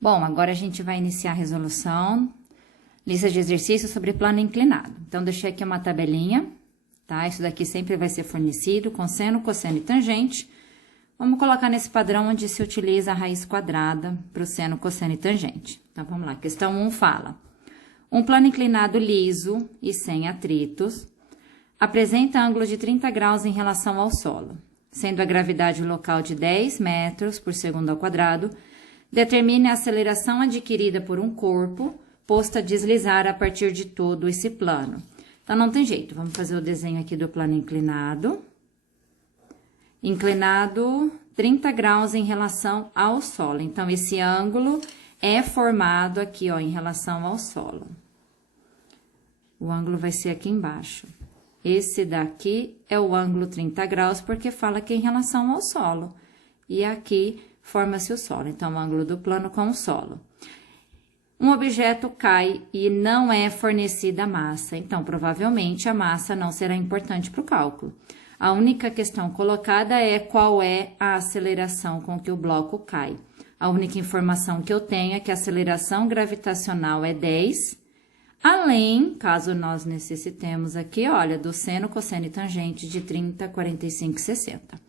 Bom, agora a gente vai iniciar a resolução, lista de exercícios sobre plano inclinado. Então, deixei aqui uma tabelinha, tá? Isso daqui sempre vai ser fornecido com seno, cosseno e tangente. Vamos colocar nesse padrão onde se utiliza a raiz quadrada para o seno, cosseno e tangente. Então, vamos lá. Questão 1 fala: um plano inclinado liso e sem atritos apresenta ângulo de 30 graus em relação ao solo, sendo a gravidade local de 10 metros por segundo ao quadrado. Determine a aceleração adquirida por um corpo posto a deslizar a partir de todo esse plano. Então, não tem jeito. Vamos fazer o desenho aqui do plano inclinado. Inclinado 30 graus em relação ao solo. Então, esse ângulo é formado aqui, ó, em relação ao solo. O ângulo vai ser aqui embaixo. Esse daqui é o ângulo 30 graus, porque fala que é em relação ao solo. E aqui forma-se o solo. Então, o ângulo do plano com o solo. Um objeto cai e não é fornecida a massa. Então, provavelmente, a massa não será importante para o cálculo. A única questão colocada é qual é a aceleração com que o bloco cai. A única informação que eu tenho é que a aceleração gravitacional é 10, além, caso nós necessitemos aqui, olha, do seno, cosseno e tangente de 30, 45 e 60.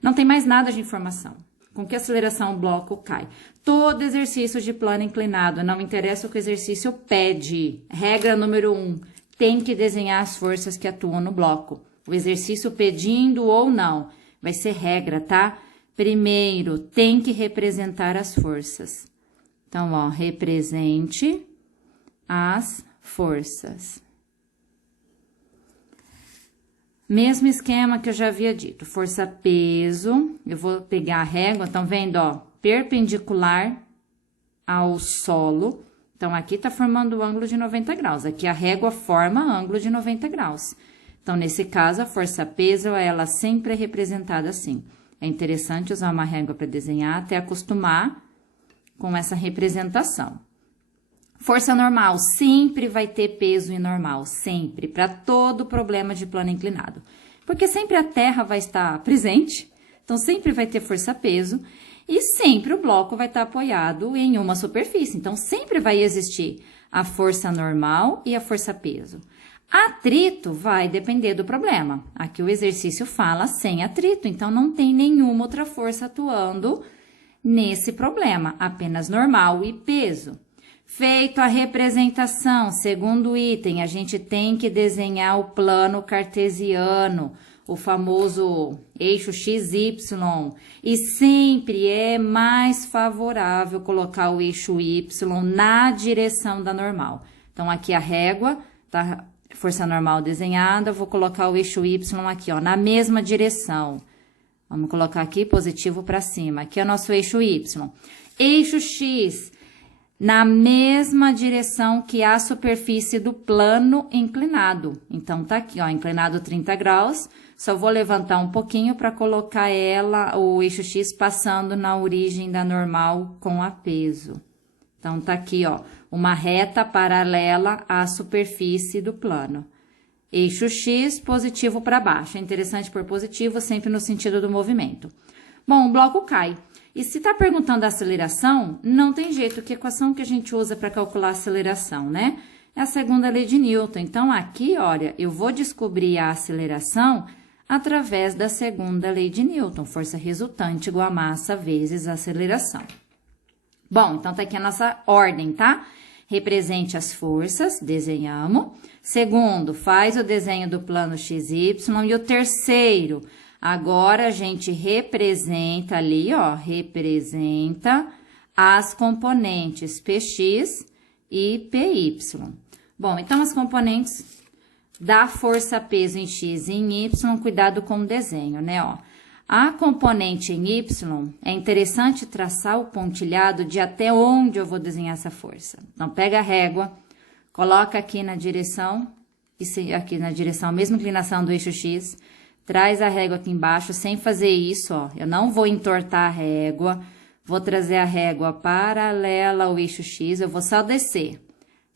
Não tem mais nada de informação. Com que aceleração o bloco cai? Todo exercício de plano inclinado, não interessa o que o exercício pede. Regra número 1, tem que desenhar as forças que atuam no bloco. O exercício pedindo ou não, vai ser regra, tá? Primeiro, tem que representar as forças. Então, ó, represente as forças. Mesmo esquema que eu já havia dito, força-peso, eu vou pegar a régua, estão vendo, ó, perpendicular ao solo. Então, aqui tá formando o ângulo de 90 graus, aqui a régua forma ângulo de 90 graus. Então, nesse caso, a força-peso, ela sempre é representada assim. É interessante usar uma régua para desenhar até acostumar com essa representação. Força normal, sempre vai ter peso inormal, sempre, para todo problema de plano inclinado. Porque sempre a terra vai estar presente, então sempre vai ter força-peso, e sempre o bloco vai estar apoiado em uma superfície. Então, sempre vai existir a força normal e a força-peso. Atrito vai depender do problema. Aqui o exercício fala sem atrito, então não tem nenhuma outra força atuando nesse problema, apenas normal e peso. Feito a representação, segundo item, a gente tem que desenhar o plano cartesiano, o famoso eixo XY, e sempre é mais favorável colocar o eixo Y na direção da normal. Então, aqui a régua, tá, força normal desenhada, vou colocar o eixo Y aqui, ó, na mesma direção. Vamos colocar aqui positivo para cima, aqui é o nosso eixo Y. Eixo X, na mesma direção que a superfície do plano inclinado. Então, tá aqui, ó, inclinado 30 graus. Só vou levantar um pouquinho para colocar ela, o eixo X, passando na origem da normal com a peso. Então, tá aqui, ó, uma reta paralela à superfície do plano. Eixo X, positivo para baixo. É interessante pôr positivo sempre no sentido do movimento. Bom, o bloco cai. E se está perguntando a aceleração, não tem jeito, que equação que a gente usa para calcular a aceleração, né? É a segunda lei de Newton. Então, aqui, olha, eu vou descobrir a aceleração através da segunda lei de Newton. Força resultante igual a massa vezes a aceleração. Bom, então tá aqui a nossa ordem, tá? Represente as forças, desenhamos. Segundo, faz o desenho do plano XY. E o terceiro, agora a gente representa ali, ó, representa as componentes PX e PY. Bom, então as componentes da força-peso em X e em Y, cuidado com o desenho, né, ó. A componente em Y, é interessante traçar o pontilhado de até onde eu vou desenhar essa força. Então, pega a régua, coloca aqui na direção, aqui na direção, mesma inclinação do eixo X, traz a régua aqui embaixo, sem fazer isso, ó. Eu não vou entortar a régua, vou trazer a régua paralela ao eixo X, eu vou só descer.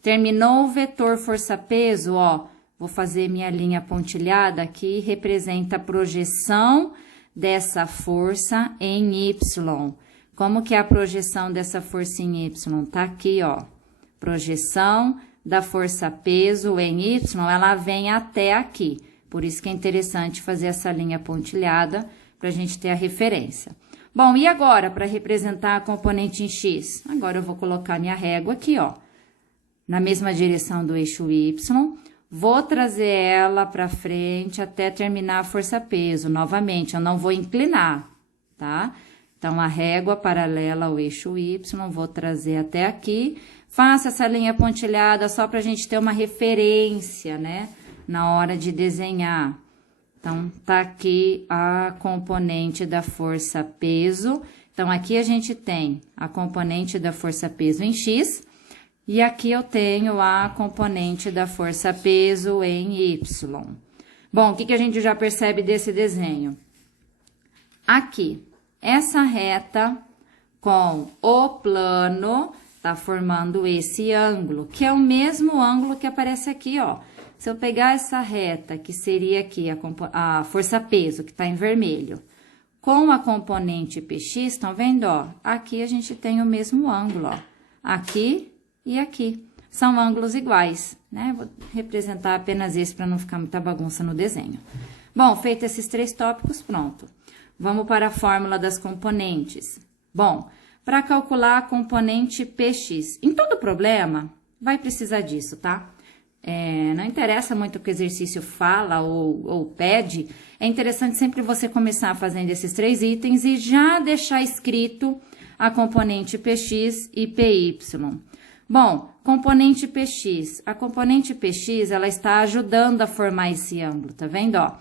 Terminou o vetor força-peso, ó, vou fazer minha linha pontilhada aqui, representa a projeção dessa força em Y. Como que é a projeção dessa força em Y? Tá aqui, ó. Projeção da força peso em Y, ela vem até aqui. Por isso que é interessante fazer essa linha pontilhada para a gente ter a referência. Bom, e agora, para representar a componente em X? Agora eu vou colocar minha régua aqui, ó, na mesma direção do eixo Y. Vou trazer ela para frente até terminar a força-peso. Novamente, eu não vou inclinar, tá? Então, a régua paralela ao eixo Y, vou trazer até aqui. Faça essa linha pontilhada só para a gente ter uma referência, né? Na hora de desenhar. Então, tá aqui a componente da força-peso. Então, aqui a gente tem a componente da força-peso em X. E aqui eu tenho a componente da força-peso em Y. Bom, o que a gente já percebe desse desenho? Aqui, essa reta com o plano tá formando esse ângulo, que é o mesmo ângulo que aparece aqui, ó. Se eu pegar essa reta, que seria aqui a força-peso, que tá em vermelho, com a componente PX, estão vendo, ó? Aqui a gente tem o mesmo ângulo, ó. Aqui e aqui. São ângulos iguais, né? Vou representar apenas esse para não ficar muita bagunça no desenho. Bom, feito esses 3 tópicos, pronto. Vamos para a fórmula das componentes. Bom, para calcular a componente PX, em todo problema, vai precisar disso, tá? Não interessa muito o que o exercício fala ou pede, é interessante sempre você começar fazendo esses 3 itens e já deixar escrito a componente PX e PY. Bom, componente PX. A componente PX, ela está ajudando a formar esse ângulo, tá vendo, ó?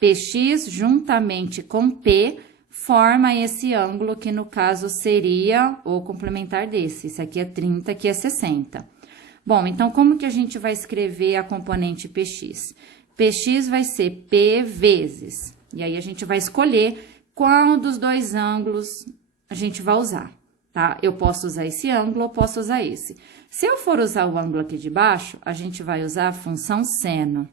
PX juntamente com P forma esse ângulo que no caso seria o complementar desse. Esse aqui é 30, aqui é 60. Bom, então como que a gente vai escrever a componente PX? PX vai ser P vezes. E aí a gente vai escolher qual dos 2 ângulos a gente vai usar, tá? Eu posso usar esse ângulo ou posso usar esse. Se eu for usar o ângulo aqui de baixo, a gente vai usar a função seno.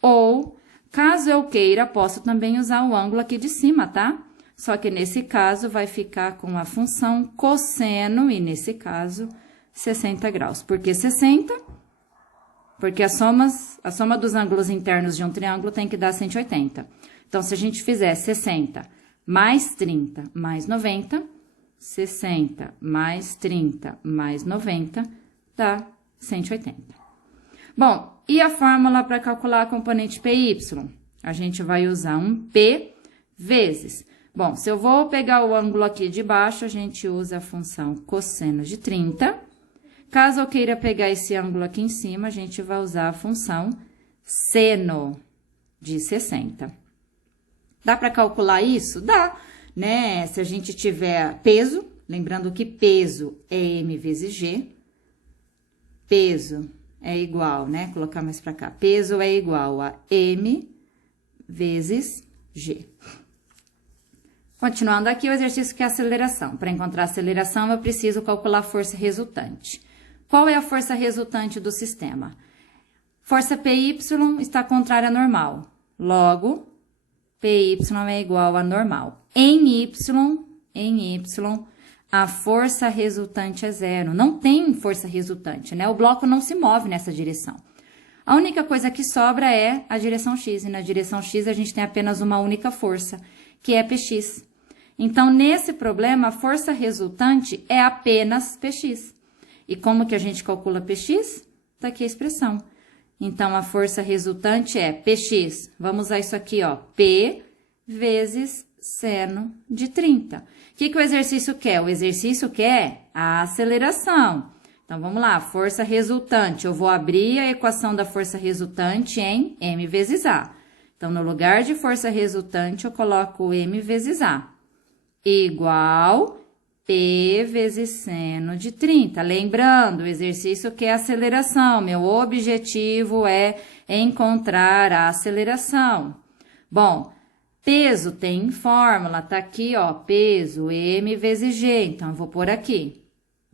Ou, caso eu queira, posso também usar o ângulo aqui de cima, tá? Só que nesse caso vai ficar com a função cosseno e nesse caso 60 graus. Por que 60? Porque a soma dos ângulos internos de um triângulo tem que dar 180. Então, se a gente fizer 60 mais 30 mais 90, 60 mais 30 mais 90 dá 180. Bom, e a fórmula para calcular a componente PY? A gente vai usar um P vezes. Bom, se eu vou pegar o ângulo aqui de baixo, a gente usa a função cosseno de 30. Caso eu queira pegar esse ângulo aqui em cima, a gente vai usar a função seno de 60. Dá para calcular isso? Dá, né? Se a gente tiver peso, lembrando que peso é M vezes G, peso é igual, né? Colocar mais para cá. Peso é igual a M vezes G. Continuando aqui, o exercício que é aceleração. Para encontrar a aceleração, eu preciso calcular a força resultante. Qual é a força resultante do sistema? Força PY está contrária à normal. Logo, PY é igual a normal. Em Y, a força resultante é 0. Não tem força resultante, né? O bloco não se move nessa direção. A única coisa que sobra é a direção X. E na direção X, a gente tem apenas uma única força, que é PX. Então, nesse problema, a força resultante é apenas PX. E como que a gente calcula PX? Tá aqui a expressão. Então, a força resultante é PX. Vamos usar isso aqui, ó. P vezes seno de 30. O que o exercício quer? O exercício quer a aceleração. Então, vamos lá. Força resultante. Eu vou abrir a equação da força resultante em M vezes A. Então, no lugar de força resultante, eu coloco M vezes A. Igual P vezes seno de 30. Lembrando, o exercício que é aceleração. Meu objetivo é encontrar a aceleração. Bom, peso tem fórmula, tá aqui, ó, peso, M vezes G. Então, eu vou pôr aqui.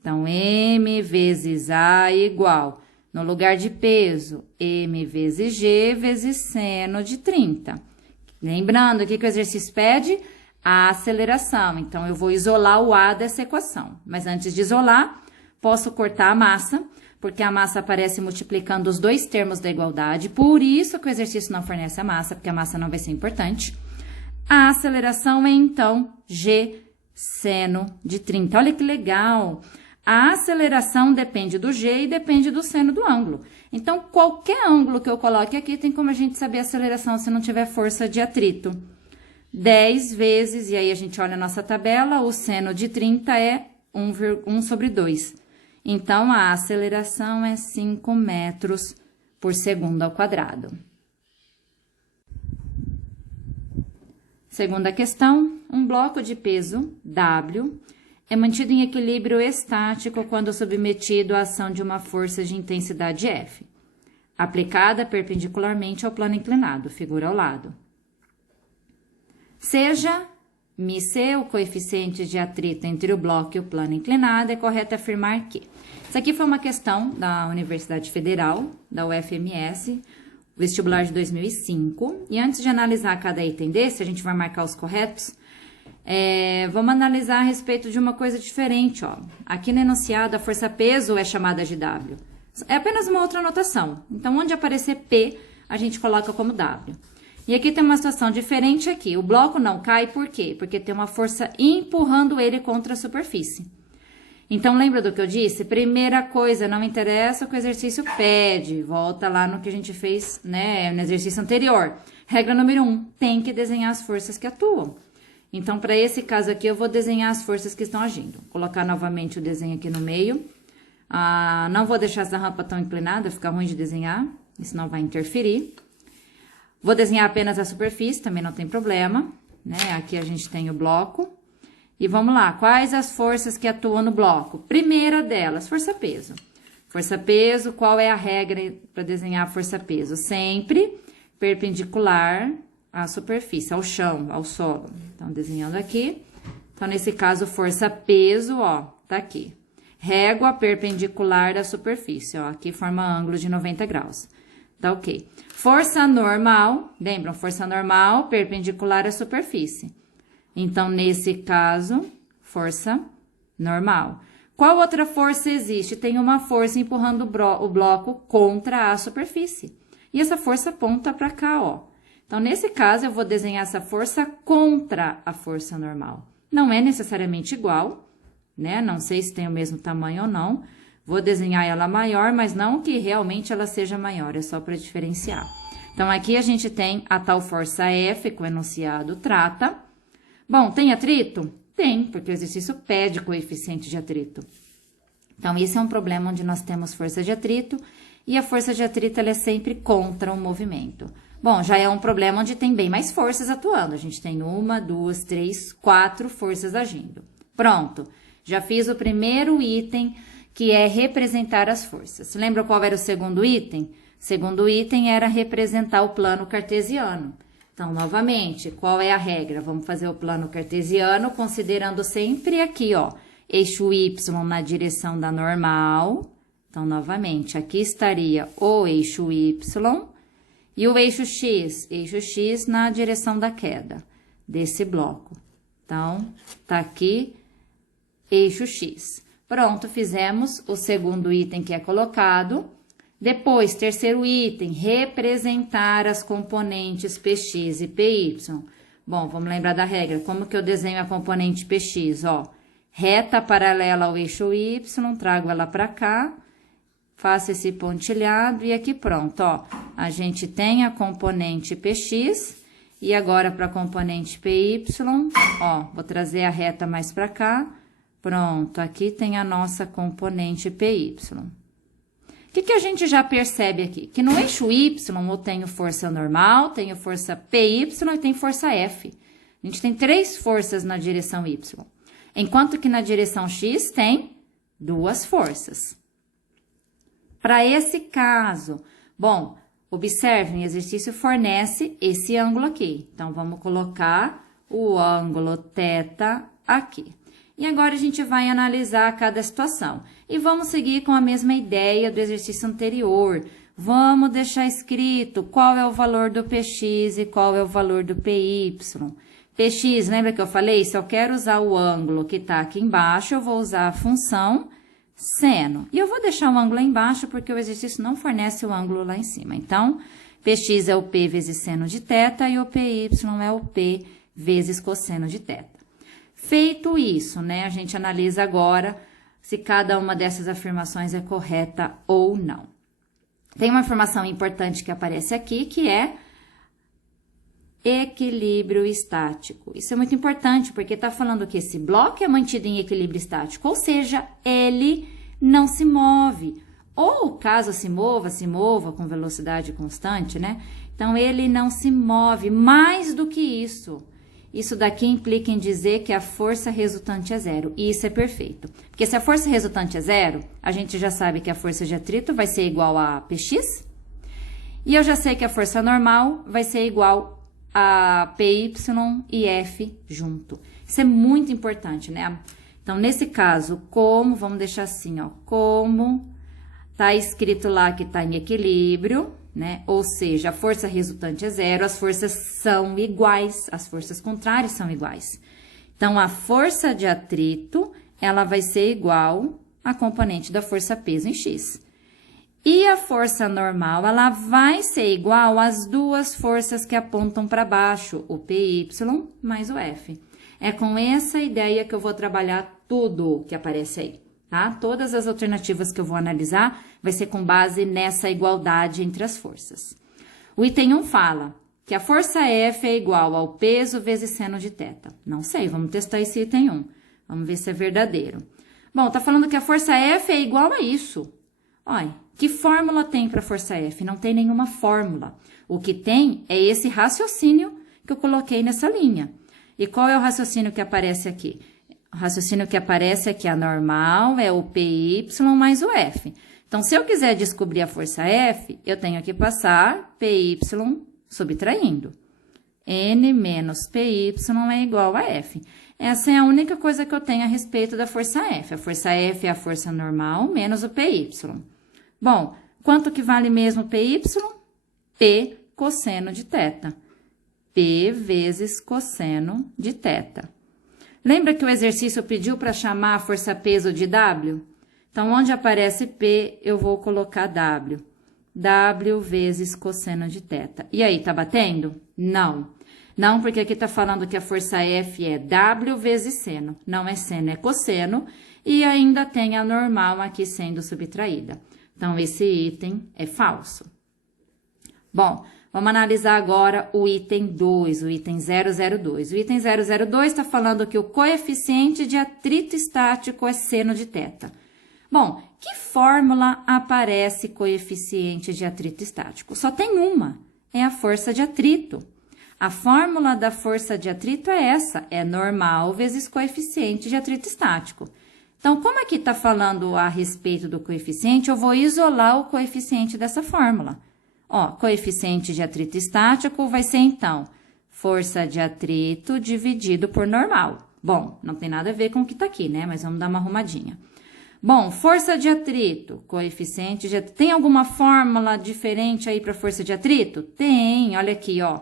Então, M vezes A igual, no lugar de peso, M vezes G vezes seno de 30. Lembrando, o que o exercício pede? a aceleração. Então, eu vou isolar o A dessa equação. Mas antes de isolar, posso cortar a massa, porque a massa aparece multiplicando os dois termos da igualdade. Por isso que o exercício não fornece a massa, porque a massa não vai ser importante. A aceleração é, então, G seno de 30. Olha que legal! A aceleração depende do G e depende do seno do ângulo. Então, qualquer ângulo que eu coloque aqui, tem como a gente saber a aceleração se não tiver força de atrito. 10 vezes, e aí a gente olha a nossa tabela, o seno de 30 é 1 sobre 2. Então, a aceleração é 5 metros por segundo ao quadrado. Segunda questão, um bloco de peso, W, é mantido em equilíbrio estático quando submetido à ação de uma força de intensidade F, aplicada perpendicularmente ao plano inclinado, figura ao lado. Seja μc o coeficiente de atrito entre o bloco e o plano inclinado, é correto afirmar que... Isso aqui foi uma questão da Universidade Federal, da UFMS, vestibular de 2005. E antes de analisar cada item desse, a gente vai marcar os corretos, vamos analisar a respeito de uma coisa diferente, ó. Aqui no enunciado, a força-peso é chamada de W. É apenas uma outra notação. Então, onde aparecer P, a gente coloca como W. E aqui tem uma situação diferente aqui. O bloco não cai, por quê? Porque tem uma força empurrando ele contra a superfície. Então, lembra do que eu disse? Primeira coisa, não interessa o que o exercício pede. Volta lá no que a gente fez, né, no exercício anterior. Regra número 1, tem que desenhar as forças que atuam. Então, para esse caso aqui, eu vou desenhar as forças que estão agindo. Vou colocar novamente o desenho aqui no meio. Não vou deixar essa rampa tão inclinada, fica ruim de desenhar, isso não vai interferir. Vou desenhar apenas a superfície, também não tem problema, né? Aqui a gente tem o bloco. E vamos lá, quais as forças que atuam no bloco? Primeira delas, força-peso. Força-peso, qual é a regra para desenhar a força-peso? Sempre perpendicular à superfície, ao chão, ao solo. Então, desenhando aqui. Então, nesse caso, força-peso, ó, tá aqui. Régua perpendicular à superfície, ó, aqui forma ângulo de 90 graus. Tá ok. Força normal, lembram? Força normal perpendicular à superfície. Então, nesse caso, força normal. Qual outra força existe? Tem uma força empurrando o bloco contra a superfície. E essa força aponta para cá, ó. Então, nesse caso, eu vou desenhar essa força contra a força normal. Não é necessariamente igual, né? Não sei se tem o mesmo tamanho ou não. Vou desenhar ela maior, mas não que realmente ela seja maior, é só para diferenciar. Então, aqui a gente tem a tal força F, que o enunciado trata. Bom, tem atrito? Tem, porque o exercício pede coeficiente de atrito. Então, esse é um problema onde nós temos força de atrito, e a força de atrito ela é sempre contra o movimento. Bom, já é um problema onde tem bem mais forças atuando. A gente tem 1, 2, 3, 4 forças agindo. Pronto, já fiz o primeiro item, que é representar as forças. Lembra qual era o segundo item? O segundo item era representar o plano cartesiano. Então, novamente, qual é a regra? Vamos fazer o plano cartesiano, considerando sempre aqui, ó, eixo Y na direção da normal. Então, novamente, aqui estaria o eixo Y e o eixo X na direção da queda desse bloco. Então, tá aqui, eixo X. Pronto, fizemos o segundo item que é colocado. Depois, terceiro item, representar as componentes Px e Py. Bom, vamos lembrar da regra. Como que eu desenho a componente Px? Ó, reta paralela ao eixo Y, trago ela para cá, faço esse pontilhado e aqui pronto, ó. A gente tem a componente Px e agora para a componente Py, ó, vou trazer a reta mais para cá. Pronto, aqui tem a nossa componente Py. O que a gente já percebe aqui? Que no eixo Y eu tenho força normal, tenho força Py e tenho força F. A gente tem 3 forças na direção Y. Enquanto que na direção X tem 2 forças. Para esse caso, bom, observem, o exercício fornece esse ângulo aqui. Então, vamos colocar o ângulo θ aqui. E agora, a gente vai analisar cada situação. E vamos seguir com a mesma ideia do exercício anterior. Vamos deixar escrito qual é o valor do Px e qual é o valor do Py. PX, lembra que eu falei? Se eu quero usar o ângulo que tá aqui embaixo, eu vou usar a função seno. E eu vou deixar o ângulo lá embaixo, porque o exercício não fornece o ângulo lá em cima. Então, PX é o P vezes seno de θ e o PY é o P vezes cosseno de θ. Feito isso, né, a gente analisa agora se cada uma dessas afirmações é correta ou não. Tem uma informação importante que aparece aqui, que é equilíbrio estático. Isso é muito importante, porque está falando que esse bloco é mantido em equilíbrio estático, ou seja, ele não se move. Ou, caso se mova com velocidade constante, né? Então, ele não se move. Mais do que isso, isso daqui implica em dizer que a força resultante é zero. E isso é perfeito. Porque se a força resultante é zero, a gente já sabe que a força de atrito vai ser igual a Px. E eu já sei que a força normal vai ser igual a Py e F junto. Isso é muito importante, né? Então, nesse caso, como, vamos deixar assim, ó, como tá escrito lá que tá em equilíbrio, né? Ou seja, a força resultante é zero, as forças são iguais, as forças contrárias são iguais. Então, a força de atrito, ela vai ser igual à componente da força peso em X. E a força normal, ela vai ser igual às duas forças que apontam para baixo, o PY mais o F. É com essa ideia que eu vou trabalhar tudo que aparece aí, tá? Todas as alternativas que eu vou analisar vai ser com base nessa igualdade entre as forças. O item 1 fala que a força F é igual ao peso vezes seno de θ. Não sei, vamos testar esse item 1. Vamos ver se é verdadeiro. Bom, tá falando que a força F é igual a isso. Olha, que fórmula tem para a força F? Não tem nenhuma fórmula. O que tem é esse raciocínio que eu coloquei nessa linha. E qual é o raciocínio que aparece aqui? O raciocínio que aparece é que a normal é o PY mais o F. Então, se eu quiser descobrir a força F, eu tenho que passar PY subtraindo. N menos PY é igual a F. Essa é a única coisa que eu tenho a respeito da força F. A força F é a força normal menos o PY. Bom, quanto que vale mesmo PY? P cosseno de θ. P vezes cosseno de θ. Lembra que o exercício pediu para chamar a força-peso de W? Então, onde aparece P, eu vou colocar W. W vezes cosseno de θ. E aí, tá batendo? Não. Não, porque aqui tá falando que a força F é W vezes seno. Não é seno, é cosseno. E ainda tem a normal aqui sendo subtraída. Então, esse item é falso. Bom, vamos analisar agora o item 2, o item 002. O item 002 está falando que o coeficiente de atrito estático é seno de θ. Bom, que fórmula aparece coeficiente de atrito estático? Só tem uma, é a força de atrito. A fórmula da força de atrito é essa, é normal vezes coeficiente de atrito estático. Então, como aqui está falando a respeito do coeficiente, eu vou isolar o coeficiente dessa fórmula. Ó, coeficiente de atrito estático vai ser, então, força de atrito dividido por normal. Bom, não tem nada a ver com o que está aqui, né? Mas vamos dar uma arrumadinha. Bom, força de atrito, coeficiente de atrito. Tem alguma fórmula diferente aí para força de atrito? Tem, olha aqui, ó.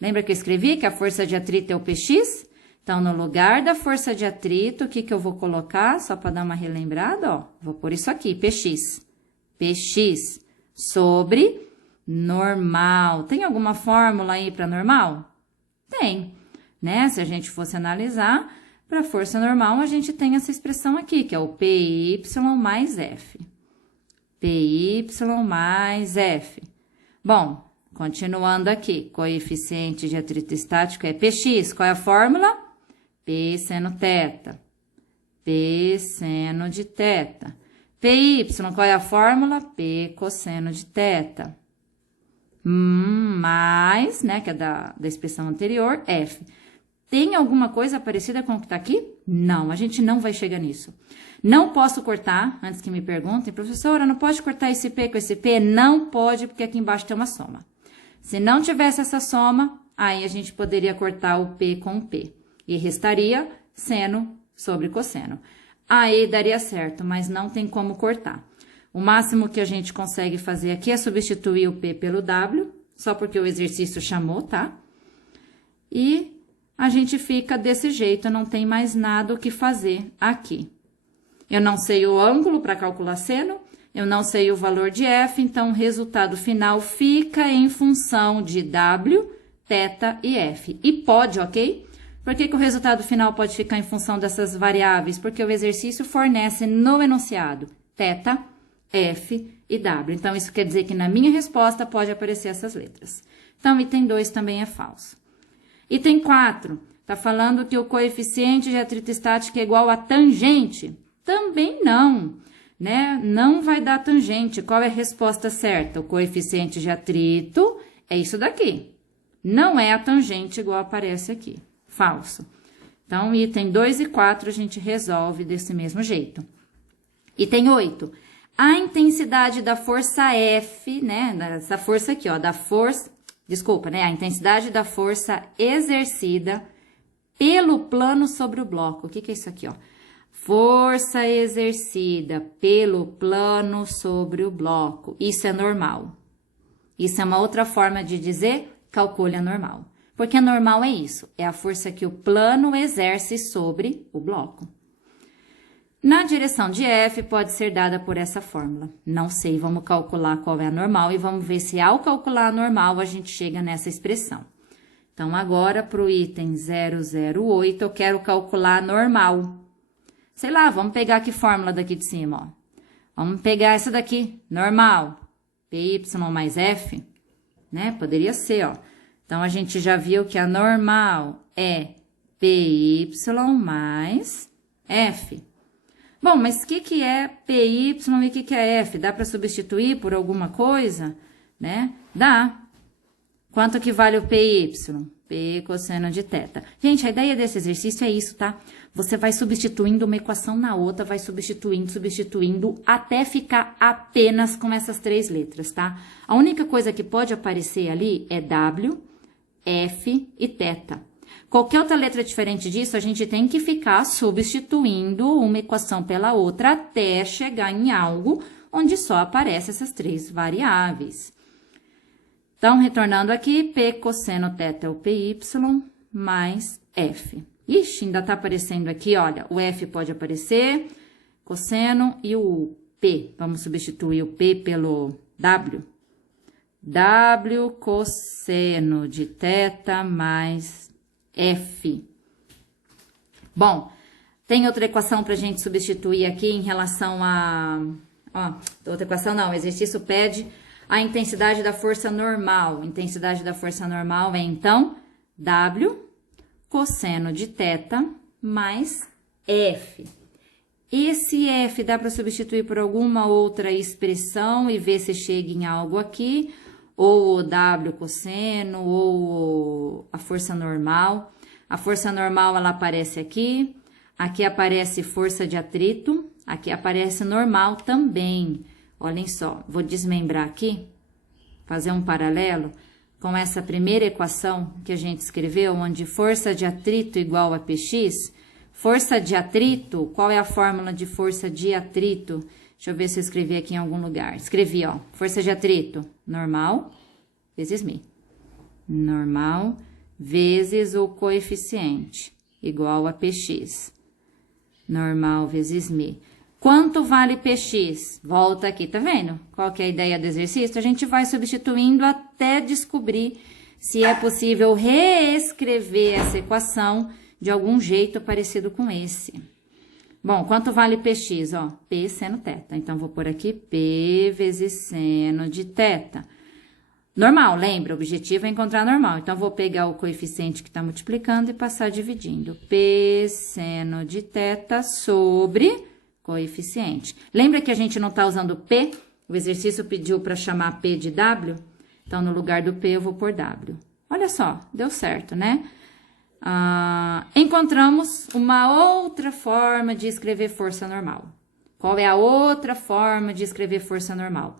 Lembra que eu escrevi que a força de atrito é o Px? Então, no lugar da força de atrito, o que que eu vou colocar? Só para dar uma relembrada, ó. Vou pôr isso aqui, Px. Px sobre normal. Tem alguma fórmula aí para normal? Tem, né? Se a gente fosse analisar, para força normal, a gente tem essa expressão aqui, que é o PY mais F. PY mais F. Bom, continuando aqui, coeficiente de atrito estático é Px. Qual é a fórmula? P seno θ. P seno de θ. PY, qual é a fórmula? P cosseno de θ. Mais, né, que é da expressão anterior, F. Tem alguma coisa parecida com o que está aqui? Não, a gente não vai chegar nisso. Não posso cortar, antes que me perguntem, professora, não pode cortar esse P com esse P? Não pode, porque aqui embaixo tem uma soma. Se não tivesse essa soma, aí a gente poderia cortar o P com o P. E restaria seno sobre cosseno. Aí daria certo, mas não tem como cortar. O máximo que a gente consegue fazer aqui é substituir o P pelo W, só porque o exercício chamou, tá? E a gente fica desse jeito, não tem mais nada o que fazer aqui. Eu não sei o ângulo para calcular seno, eu não sei o valor de F, então o resultado final fica em função de W, θ e F. E pode, ok? Por que o resultado final pode ficar em função dessas variáveis? Porque o exercício fornece no enunciado θ, F e W. Então, isso quer dizer que na minha resposta pode aparecer essas letras. Então, item 2 também é falso. Item 4, está falando que o coeficiente de atrito estático é igual a tangente. Também não, né? Não vai dar tangente. Qual é a resposta certa? O coeficiente de atrito é isso daqui. Não é a tangente igual aparece aqui. Falso. Então, item 2 e 4 a gente resolve desse mesmo jeito. Item 8. A intensidade da força F, né? Dessa força aqui, ó, da força... Desculpa, né? A intensidade da força exercida pelo plano sobre o bloco. O que é isso aqui, ó? Força exercida pelo plano sobre o bloco. Isso é normal. Isso é uma outra forma de dizer calcule a normal. Porque a normal é isso, é a força que o plano exerce sobre o bloco. Na direção de F pode ser dada por essa fórmula. Não sei, vamos calcular qual é a normal e vamos ver se ao calcular a normal a gente chega nessa expressão. Então, agora para o item 008 eu quero calcular a normal. Sei lá, vamos pegar que fórmula daqui de cima, ó. Vamos pegar essa daqui, normal, PY mais F, né? Poderia ser, ó. Então, a gente já viu que a normal é PY mais F. Bom, mas o que é PY e o que é F? Dá para substituir por alguma coisa, né? Dá. Quanto que vale o PY? P cosseno de θ. Gente, a ideia desse exercício é isso, tá? Você vai substituindo uma equação na outra, vai substituindo, até ficar apenas com essas 3 letras, tá? A única coisa que pode aparecer ali é W, F e θ. Qualquer outra letra diferente disso, a gente tem que ficar substituindo uma equação pela outra até chegar em algo onde só aparecem essas 3 variáveis. Então, retornando aqui, P cosseno θ é o PY mais F. Ixi, ainda tá aparecendo aqui, olha, o F pode aparecer, cosseno e o P. Vamos substituir o P pelo W. W cosseno de θ mais F. Bom, tem outra equação para a gente substituir aqui em relação a... Ó, outra equação não, o exercício pede a intensidade da força normal. A intensidade da força normal é, então, W cosseno de θ mais F. Esse F dá para substituir por alguma outra expressão e ver se chega em algo aqui, ou o W cosseno, ou a força normal. A força normal, ela aparece aqui, aqui aparece força de atrito, aqui aparece normal também. Olhem só, vou desmembrar aqui, fazer um paralelo com essa primeira equação que a gente escreveu, onde força de atrito igual a Px. Força de atrito, qual é a fórmula de força de atrito? Deixa eu ver se eu escrevi aqui em algum lugar. Escrevi, ó, força de atrito, normal vezes μ. Normal vezes o coeficiente, igual a Px. Normal vezes μ. Quanto vale Px? Volta aqui, tá vendo? Qual que é a ideia do exercício? A gente vai substituindo até descobrir se é possível reescrever essa equação de algum jeito parecido com esse. Bom, quanto vale Px? Ó, P seno θ. Então, vou pôr aqui P vezes seno de θ. Normal, lembra? O objetivo é encontrar normal. Então, vou pegar o coeficiente que está multiplicando e passar dividindo. P seno de θ sobre coeficiente. Lembra que a gente não está usando P? O exercício pediu para chamar P de W? Então, no lugar do P, eu vou pôr W. Olha só, deu certo, né? Encontramos uma outra forma de escrever força normal. Qual é a outra forma de escrever força normal?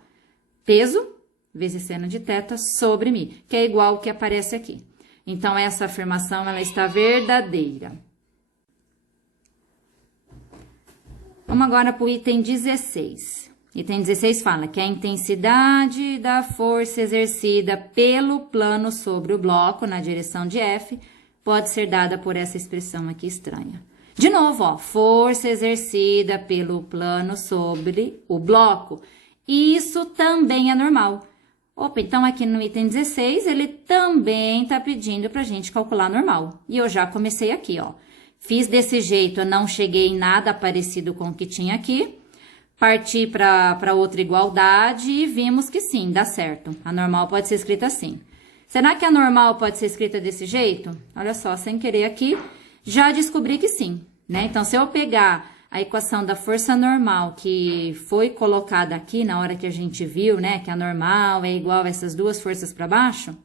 Peso vezes seno de θ sobre μ, que é igual ao que aparece aqui. Então, essa afirmação ela está verdadeira. Vamos agora para o item 16. Item 16 fala que a intensidade da força exercida pelo plano sobre o bloco na direção de F pode ser dada por essa expressão aqui estranha. De novo, ó, força exercida pelo plano sobre o bloco. Isso também é normal. Opa, então aqui no item 16, ele também está pedindo para a gente calcular normal. E eu já comecei aqui, ó. Fiz desse jeito, eu não cheguei em nada parecido com o que tinha aqui. Parti para outra igualdade e vimos que sim, dá certo. A normal pode ser escrita assim. Será que a normal pode ser escrita desse jeito? Olha só, sem querer aqui, já descobri que sim, né? Então, se eu pegar a equação da força normal que foi colocada aqui na hora que a gente viu, né, que a normal é igual a essas duas forças para baixo,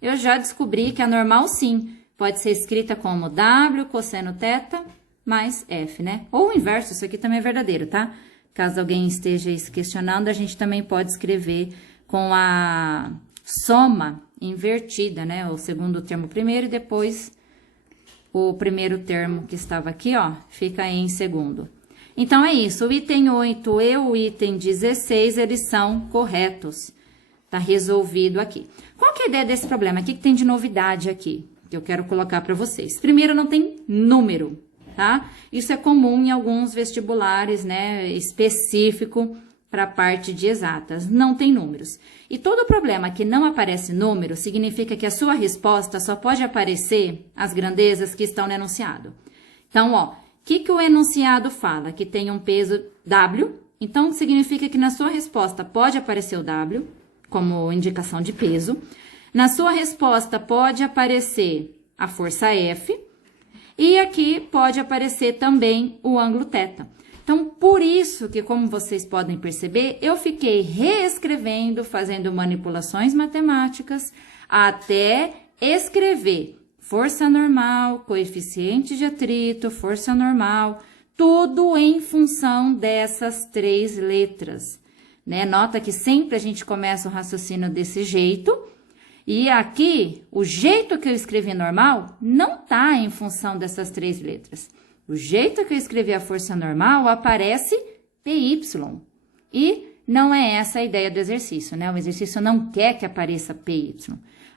eu já descobri que a normal, sim, pode ser escrita como W cosseno θ mais F, né? Ou o inverso, isso aqui também é verdadeiro, tá? Caso alguém esteja se questionando, a gente também pode escrever com a soma invertida, né? O segundo termo primeiro e depois o primeiro termo que estava aqui, ó, fica em segundo. Então, é isso. O item 8 e o item 16, eles são corretos. Tá resolvido aqui. Qual que é a ideia desse problema? O que tem de novidade aqui? Que eu quero colocar para vocês. Primeiro, não tem número, tá? Isso é comum em alguns vestibulares, né, específico para a parte de exatas. Não tem números. E todo problema que não aparece número significa que a sua resposta só pode aparecer as grandezas que estão no enunciado. Então, ó, o que o enunciado fala? Que tem um peso W, então significa que na sua resposta pode aparecer o W, como indicação de peso. Na sua resposta pode aparecer a força F, e aqui pode aparecer também o ângulo θ. Então, por isso que, como vocês podem perceber, eu fiquei reescrevendo, fazendo manipulações matemáticas, até escrever força normal, coeficiente de atrito, força normal, tudo em função dessas três letras, né? Nota que sempre a gente começa o raciocínio desse jeito, e aqui, o jeito que eu escrevi normal não tá em função dessas três letras. O jeito que eu escrevi a força normal aparece PY. E não é essa a ideia do exercício, né? O exercício não quer que apareça PY.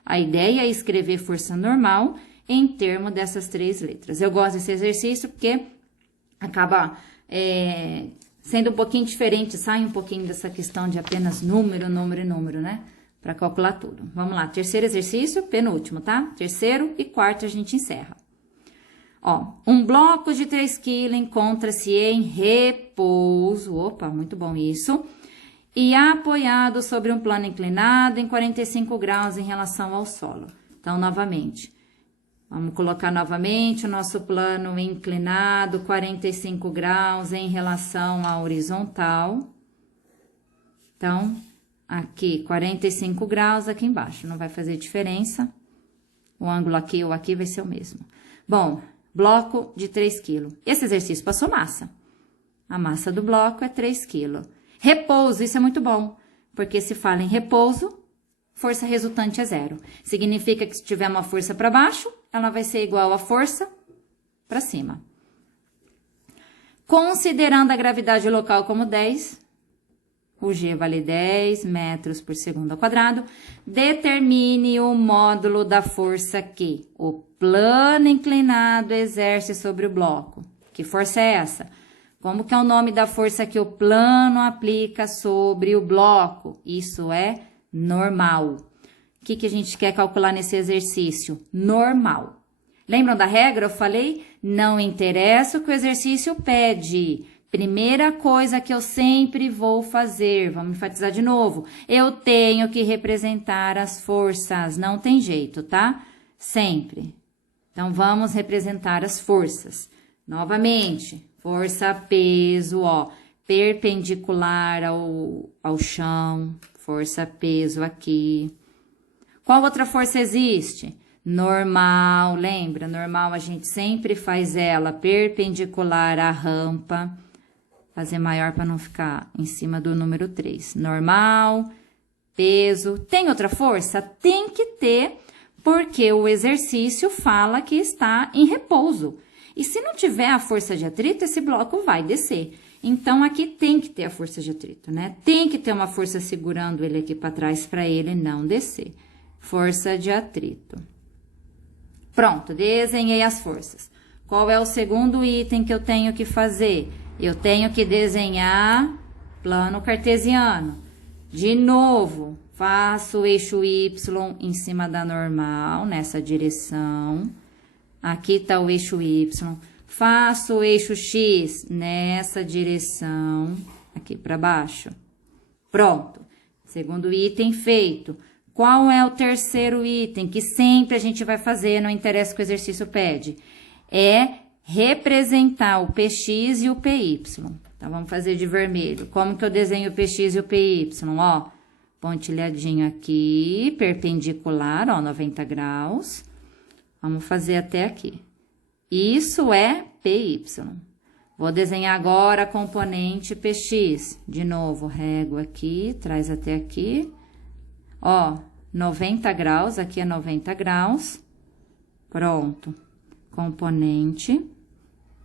A ideia é escrever força normal em termos dessas três letras. Eu gosto desse exercício porque acaba sendo um pouquinho diferente, sai um pouquinho dessa questão de apenas número, número e número, né? Para calcular tudo. Vamos lá, terceiro exercício, penúltimo, tá? Terceiro e quarto a gente encerra. Ó, um bloco de 3 kg encontra-se em repouso, opa, muito bom isso, e apoiado sobre um plano inclinado em 45 graus em relação ao solo. Então, novamente, vamos colocar novamente o nosso plano inclinado, 45 graus em relação à horizontal. Então, aqui, 45 graus aqui embaixo, não vai fazer diferença. O ângulo aqui ou aqui vai ser o mesmo. Bom, bloco de 3 kg. Esse exercício passou massa. A massa do bloco é 3 kg. Repouso, isso é muito bom, porque se fala em repouso, força resultante é 0. Significa que se tiver uma força para baixo, ela vai ser igual à força para cima. Considerando a gravidade local como 10, o G vale 10 metros por segundo ao quadrado, determine o módulo da força que o plano inclinado exerce sobre o bloco. Que força é essa? Como que é o nome da força que o plano aplica sobre o bloco? Isso é normal. O que a gente quer calcular nesse exercício? Normal. Lembram da regra? Eu falei, não interessa o que o exercício pede. Primeira coisa que eu sempre vou fazer, vamos enfatizar de novo, eu tenho que representar as forças, não tem jeito, tá? Sempre. Então, vamos representar as forças. Novamente, força, peso, ó, perpendicular ao chão, força, peso aqui. Qual outra força existe? Normal, lembra? Normal, a gente sempre faz ela perpendicular à rampa. Fazer maior para não ficar em cima do número 3. Normal, peso. Tem outra força? Tem que ter, porque o exercício fala que está em repouso. E se não tiver a força de atrito, esse bloco vai descer. Então, aqui tem que ter a força de atrito, né? Tem que ter uma força segurando ele aqui para trás para ele não descer. Força de atrito. Pronto, desenhei as forças. Qual é o segundo item que eu tenho que fazer? Eu tenho que desenhar plano cartesiano. De novo, faço o eixo Y em cima da normal, nessa direção. Aqui está o eixo Y. Faço o eixo X nessa direção, aqui para baixo. Pronto. Segundo item feito. Qual é o terceiro item que sempre a gente vai fazer, não interessa o que o exercício pede? É representar o PX e o PY. Então, vamos fazer de vermelho. Como que eu desenho o PX e o PY? Ó, pontilhadinho aqui, perpendicular, ó, 90 graus. Vamos fazer até aqui. Isso é PY. Vou desenhar agora a componente PX. De novo, régua aqui, traz até aqui. Ó, 90 graus, aqui é 90 graus. Pronto. Componente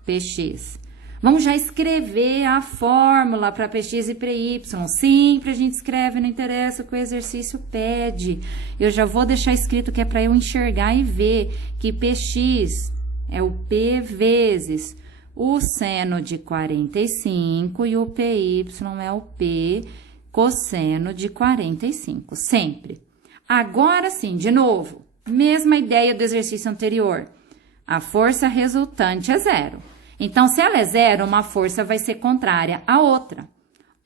PX. Vamos já escrever a fórmula para PX e PY. Sempre a gente escreve, não interessa o que o exercício pede. Eu já vou deixar escrito que é para eu enxergar e ver que PX é o P vezes o seno de 45 e o PY é o P cosseno de 45, sempre. Agora sim, de novo, mesma ideia do exercício anterior. A força resultante é zero. Então, se ela é zero, uma força vai ser contrária à outra.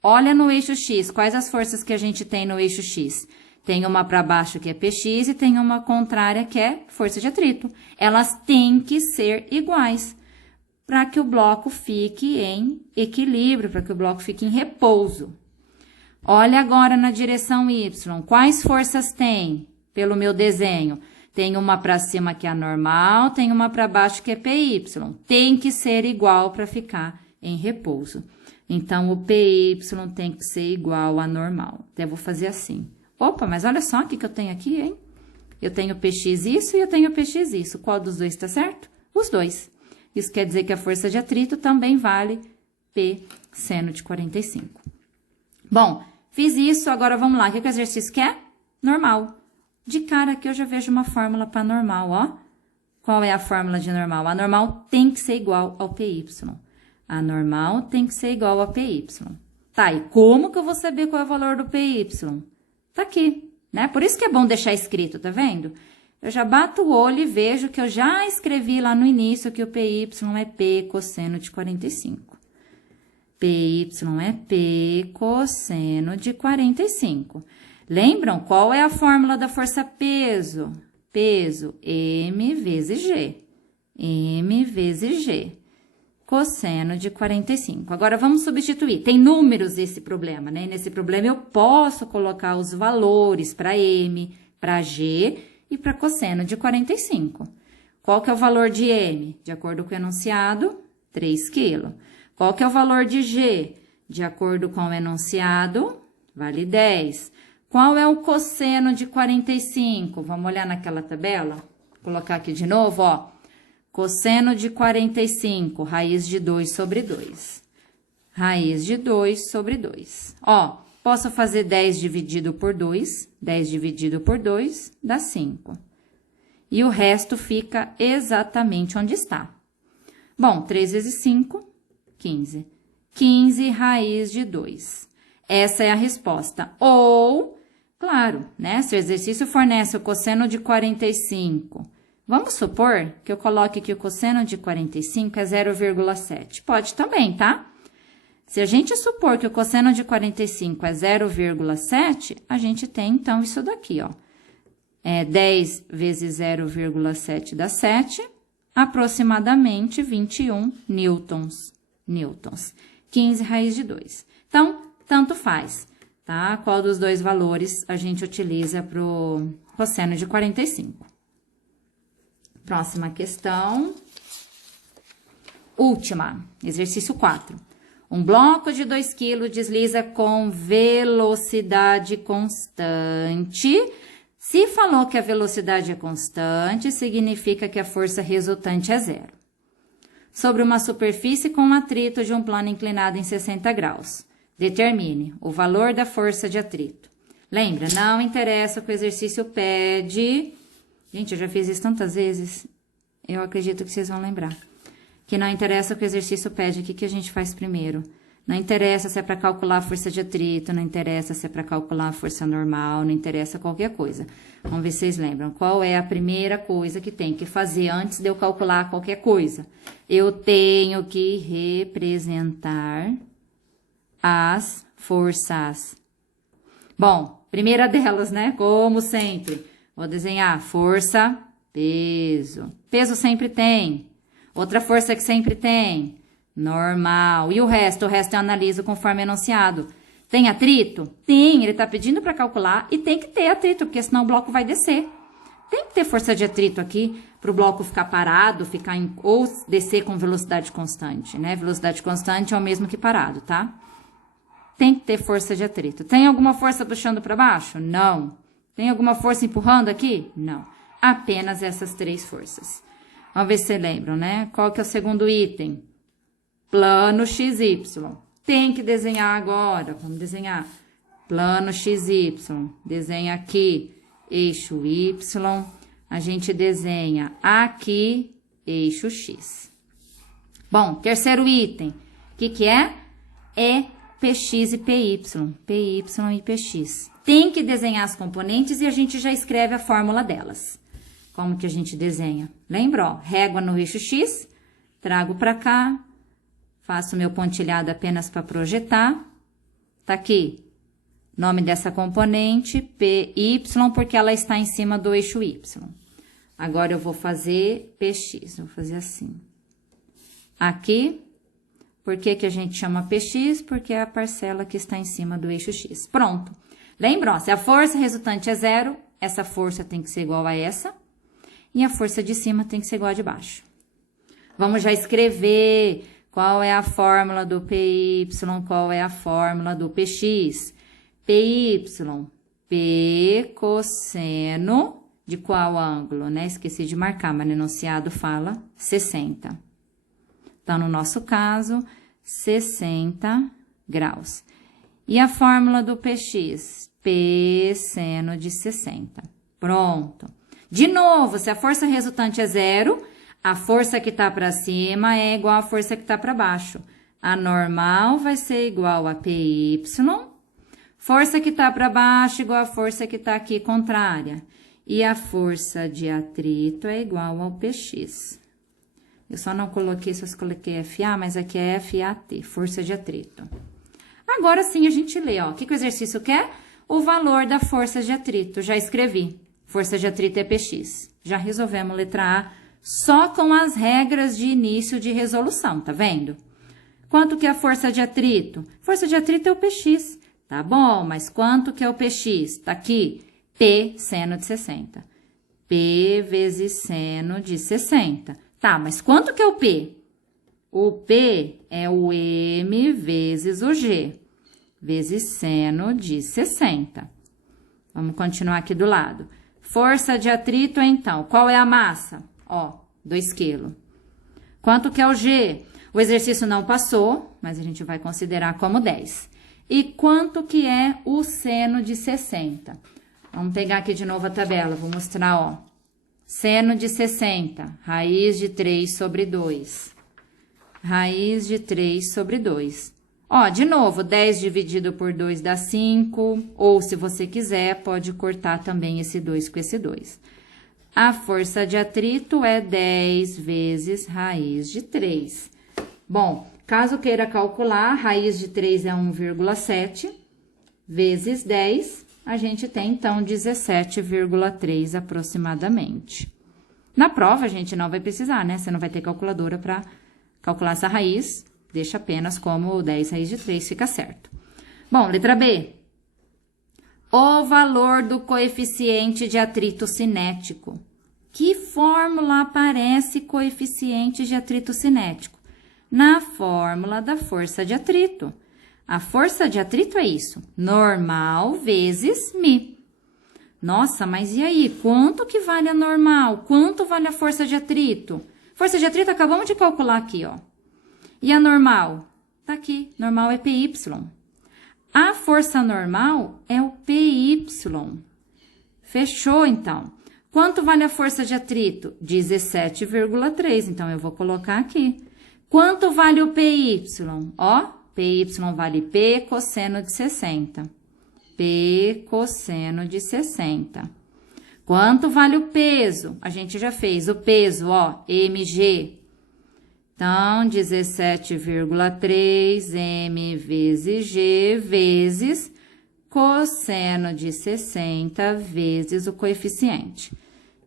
Olha no eixo X, quais as forças que a gente tem no eixo X? Tem uma para baixo que é PX e tem uma contrária que é força de atrito. Elas têm que ser iguais para que o bloco fique em equilíbrio, para que o bloco fique em repouso. Olha agora na direção Y, quais forças tem pelo meu desenho? Tem uma para cima que é a normal, tem uma para baixo que é PY. Tem que ser igual para ficar em repouso. Então, o PY tem que ser igual à normal. Até vou fazer assim. Opa, mas olha só o que eu tenho aqui, hein? Eu tenho PX isso e eu tenho PX isso. Qual dos dois está certo? Os dois. Isso quer dizer que a força de atrito também vale P seno de 45. Bom, fiz isso, agora vamos lá. O que o exercício quer? Normal. De cara aqui eu já vejo uma fórmula para normal, ó. Qual é a fórmula de normal? A normal tem que ser igual ao PY. A normal tem que ser igual ao PY. Tá, e como que eu vou saber qual é o valor do PY? Tá aqui, né? Por isso que é bom deixar escrito, tá vendo? Eu já bato o olho e vejo que eu já escrevi lá no início que o PY é P cosseno de 45. PY é P cosseno de 45. Lembram qual é a fórmula da força peso? Peso, M vezes G. M vezes G. Cosseno de 45. Agora, vamos substituir. Tem números esse problema, né? Nesse problema, eu posso colocar os valores para M, para G e para cosseno de 45. Qual que é o valor de M? De acordo com o enunciado, 3 kg. Qual que é o valor de G? De acordo com o enunciado, vale 10. Qual é o cosseno de 45? Vamos olhar naquela tabela? Vou colocar aqui de novo, ó. Cosseno de 45, raiz de 2 sobre 2. Raiz de 2 sobre 2. Ó, posso fazer 10 dividido por 2. 10 dividido por 2 dá 5. E o resto fica exatamente onde está. Bom, 3 vezes 5, 15. 15 raiz de 2. Essa é a resposta. Ou, claro, né? Se o exercício fornece o cosseno de 45, vamos supor que eu coloque que o cosseno de 45 é 0,7. Pode também, tá? Se a gente supor que o cosseno de 45 é 0,7, a gente tem, então, isso daqui, ó. 10 vezes 0,7 dá 7, aproximadamente 21 newtons. 15 raiz de 2. Então, tanto faz, tá? Qual dos dois valores a gente utiliza para o cosseno de 45. Próxima questão. Última, exercício 4. Um bloco de 2 kg desliza com velocidade constante. Se falou que a velocidade é constante, significa que a força resultante é zero. Sobre uma superfície com atrito de um plano inclinado em 60 graus. Determine o valor da força de atrito. Lembra, não interessa o que o exercício pede. Gente, eu já fiz isso tantas vezes. Eu acredito que vocês vão lembrar. Que não interessa o que o exercício pede, o que a gente faz primeiro. Não interessa se é para calcular a força de atrito, não interessa se é para calcular a força normal, não interessa qualquer coisa. Vamos ver se vocês lembram. Qual é a primeira coisa que tem que fazer antes de eu calcular qualquer coisa? Eu tenho que representar as forças. Bom, primeira delas, né? Como sempre. Vou desenhar força, peso. Peso sempre tem. Outra força que sempre tem. Normal. E o resto? O resto eu analiso conforme enunciado. Tem atrito? Tem. Ele tá pedindo para calcular e tem que ter atrito, porque senão o bloco vai descer. Tem que ter força de atrito aqui para o bloco ficar parado, ou descer com velocidade constante, né? Velocidade constante é o mesmo que parado, tá? Tem que ter força de atrito. Tem alguma força puxando para baixo? Não. Tem alguma força empurrando aqui? Não. Apenas essas 3 forças. Vamos ver se vocês lembram, né? Qual que é o segundo item? Plano XY. Tem que desenhar agora. Vamos desenhar. Plano XY. Desenha aqui eixo Y. A gente desenha aqui eixo X. Bom, terceiro item. O que é? É PX e PY. PY e PX. Tem que desenhar as componentes e a gente já escreve a fórmula delas. Como que a gente desenha? Lembra, ó? Régua no eixo X. Trago para cá. Faço meu pontilhado apenas para projetar. Tá aqui. Nome dessa componente, PY, porque ela está em cima do eixo Y. Agora, eu vou fazer PX. Vou fazer assim. Aqui. Por que a gente chama PX? Porque é a parcela que está em cima do eixo X. Pronto. Lembra, ó, se a força resultante é 0, essa força tem que ser igual a essa. E a força de cima tem que ser igual a de baixo. Vamos já escrever qual é a fórmula do PY, qual é a fórmula do PX. PY, P cosseno de qual ângulo, né? Esqueci de marcar, mas no enunciado fala 60. Então, no nosso caso, 60 graus. E a fórmula do PX? P seno de 60. Pronto. De novo, se a força resultante é 0, a força que está para cima é igual à força que está para baixo. A normal vai ser igual a PY. Força que está para baixo igual a força que está aqui contrária. E a força de atrito é igual ao PX. Eu só não coloquei, só coloquei FA, mas aqui é FAT, força de atrito. Agora sim a gente lê, ó. O que o exercício quer? O valor da força de atrito. Já escrevi. Força de atrito é PX. Já resolvemos letra A só com as regras de início de resolução, tá vendo? Quanto que é a força de atrito? Força de atrito é o PX. Tá bom, mas quanto que é o PX? Tá aqui, P seno de 60. P vezes seno de 60. Tá, mas quanto que é o P? O P é o M vezes o G, vezes seno de 60. Vamos continuar aqui do lado. Força de atrito, então, qual é a massa? Ó, 2 kg. Quanto que é o G? O exercício não passou, mas a gente vai considerar como 10. E quanto que é o seno de 60? Vamos pegar aqui de novo a tabela, vou mostrar, ó. Seno de 60, raiz de 3 sobre 2. Raiz de 3 sobre 2. Ó, de novo, 10 dividido por 2 dá 5, ou se você quiser, pode cortar também esse 2 com esse 2. A força de atrito é 10 vezes raiz de 3. Bom, caso queira calcular, raiz de 3 é 1,7 vezes 10, a gente tem, então, 17,3 aproximadamente. Na prova, a gente não vai precisar, né? Você não vai ter calculadora para calcular essa raiz, deixa apenas como 10 raiz de 3, fica certo. Bom, letra B. O valor do coeficiente de atrito cinético. Que fórmula aparece coeficiente de atrito cinético? Na fórmula da força de atrito. A força de atrito é isso, normal vezes μ. Nossa, mas e aí? Quanto que vale a normal? Quanto vale a força de atrito? Força de atrito acabamos de calcular aqui, ó. E a normal? Tá aqui, normal é PY. A força normal é o PY. Fechou, então. Quanto vale a força de atrito? 17,3, então eu vou colocar aqui. Quanto vale o PY? Ó, PY vale P cosseno de 60. P cosseno de 60. Quanto vale o peso? A gente já fez o peso, ó, mg. Então, 17,3 m vezes g vezes cosseno de 60 vezes o coeficiente.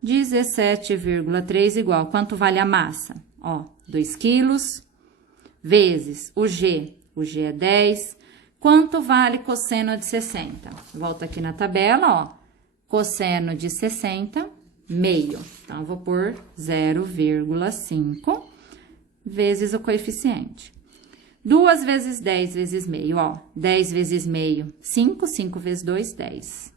17,3 igual, quanto vale a massa? Ó, 2 quilos vezes o G é 10. Quanto vale cosseno de 60? Volta aqui na tabela, ó, cosseno de 60, meio. Então, eu vou pôr 0,5 vezes o coeficiente. 2 vezes 10 vezes meio, ó. 10 vezes meio, 5. 5 vezes 2, 10.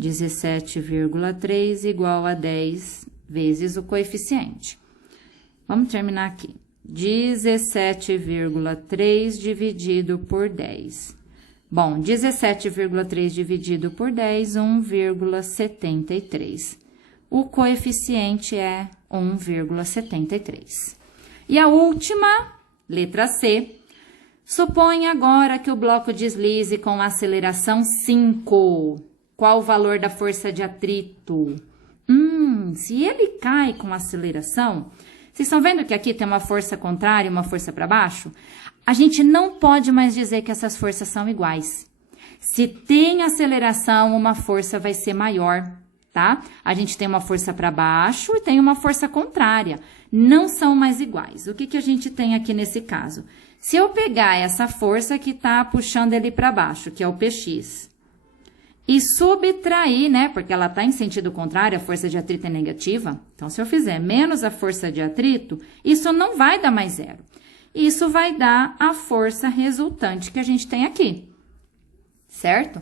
17,3 igual a 10 vezes o coeficiente. Vamos terminar aqui. 17,3 dividido por 10. Bom, 17,3 dividido por 10, 1,73. O coeficiente é 1,73. E a última, letra C. Suponha agora que o bloco deslize com aceleração 5. Qual o valor da força de atrito? Se ele cai com aceleração, vocês estão vendo que aqui tem uma força contrária e uma força para baixo? A gente não pode mais dizer que essas forças são iguais. Se tem aceleração, uma força vai ser maior, tá? A gente tem uma força para baixo e tem uma força contrária. Não são mais iguais. O que a gente tem aqui nesse caso? Se eu pegar essa força que está puxando ele para baixo, que é o PX, e subtrair, né, porque ela está em sentido contrário, a força de atrito é negativa. Então, se eu fizer menos a força de atrito, isso não vai dar mais zero. Isso vai dar a força resultante que a gente tem aqui, certo?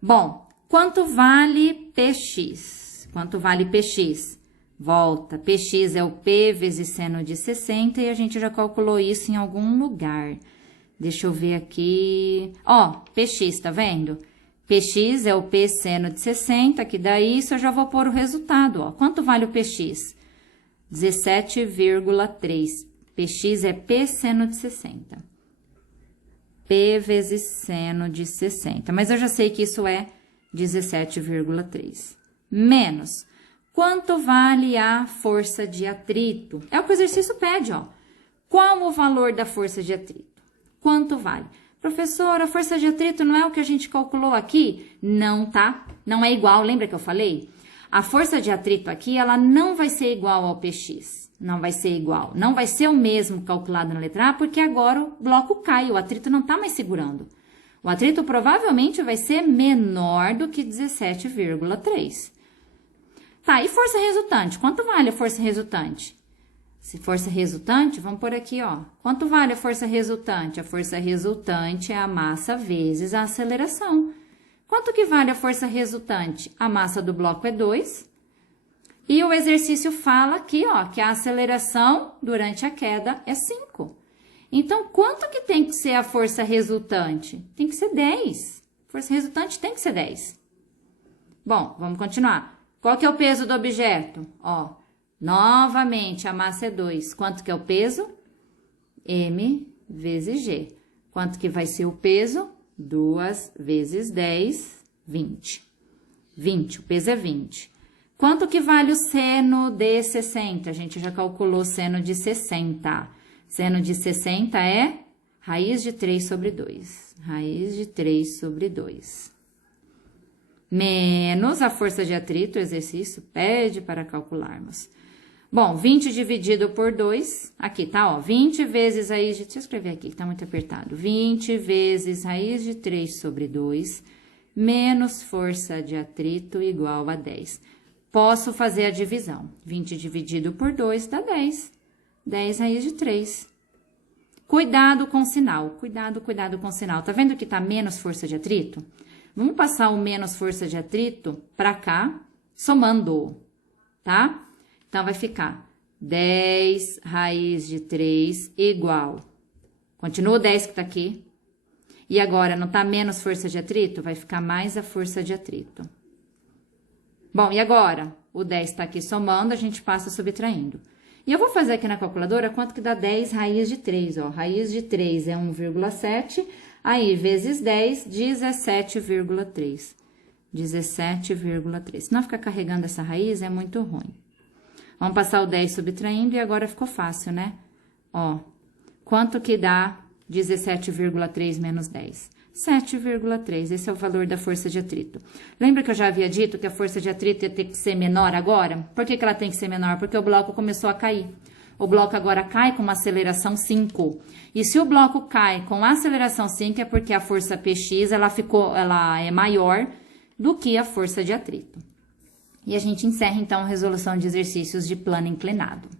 Bom, quanto vale PX? Quanto vale PX? Volta, PX é o P vezes seno de 60 e a gente já calculou isso em algum lugar. Deixa eu ver aqui. Ó, PX, tá vendo? PX é o P seno de 60, que daí isso eu já vou pôr o resultado, ó. Quanto vale o PX? 17,3. PX é P seno de 60. P vezes seno de 60. Mas eu já sei que isso é 17,3. Menos. Quanto vale a força de atrito? É o que o exercício pede, ó. Qual o valor da força de atrito? Quanto vale? Professora, a força de atrito não é o que a gente calculou aqui? Não, tá? Não é igual, lembra que eu falei? A força de atrito aqui, ela não vai ser igual ao PX. Não vai ser igual. Não vai ser o mesmo calculado na letra A, porque agora o bloco cai, o atrito não tá mais segurando. O atrito provavelmente vai ser menor do que 17,3. Tá, e força resultante? Quanto vale a força resultante? Se força resultante, vamos por aqui, ó. Quanto vale a força resultante? A força resultante é a massa vezes a aceleração. Quanto que vale a força resultante? A massa do bloco é 2. E o exercício fala aqui, ó, que a aceleração durante a queda é 5. Então, quanto que tem que ser a força resultante? Tem que ser 10. Força resultante tem que ser 10. Bom, vamos continuar. Qual que é o peso do objeto? Ó. Novamente, a massa é 2. Quanto que é o peso? M vezes G. Quanto que vai ser o peso? 2 vezes 10, 20. 20, o peso é 20. Quanto que vale o seno de 60? A gente já calculou seno de 60. Seno de 60 é raiz de 3 sobre 2. Raiz de 3 sobre 2. Menos a força de atrito, o exercício pede para calcularmos. Bom, 20 dividido por 2, aqui tá, ó, 20 vezes raiz de... Deixa eu escrever aqui, que tá muito apertado. 20 vezes raiz de 3 sobre 2, menos força de atrito igual a 10. Posso fazer a divisão. 20 dividido por 2 dá 10. 10 raiz de 3. Cuidado com o sinal, cuidado com o sinal. Tá vendo que tá menos força de atrito? Vamos passar o menos força de atrito para cá, somando, tá? Então, vai ficar 10 raiz de 3 igual. Continua o 10 que tá aqui. E agora, não tá menos força de atrito? Vai ficar mais a força de atrito. Bom, e agora? O 10 tá aqui somando, a gente passa subtraindo. E eu vou fazer aqui na calculadora quanto que dá 10 raiz de 3, ó. Raiz de 3 é 1,7, aí vezes 10, 17,3. 17,3. Se não ficar carregando essa raiz, é muito ruim. Vamos passar o 10 subtraindo e agora ficou fácil, né? Ó, quanto que dá 17,3 menos 10? 7,3. Esse é o valor da força de atrito. Lembra que eu já havia dito que a força de atrito ia ter que ser menor agora? Por que que ela tem que ser menor? Porque o bloco começou a cair. O bloco agora cai com uma aceleração 5. E se o bloco cai com aceleração 5, é porque a força Px, ela é maior do que a força de atrito. E a gente encerra, então, a resolução de exercícios de plano inclinado.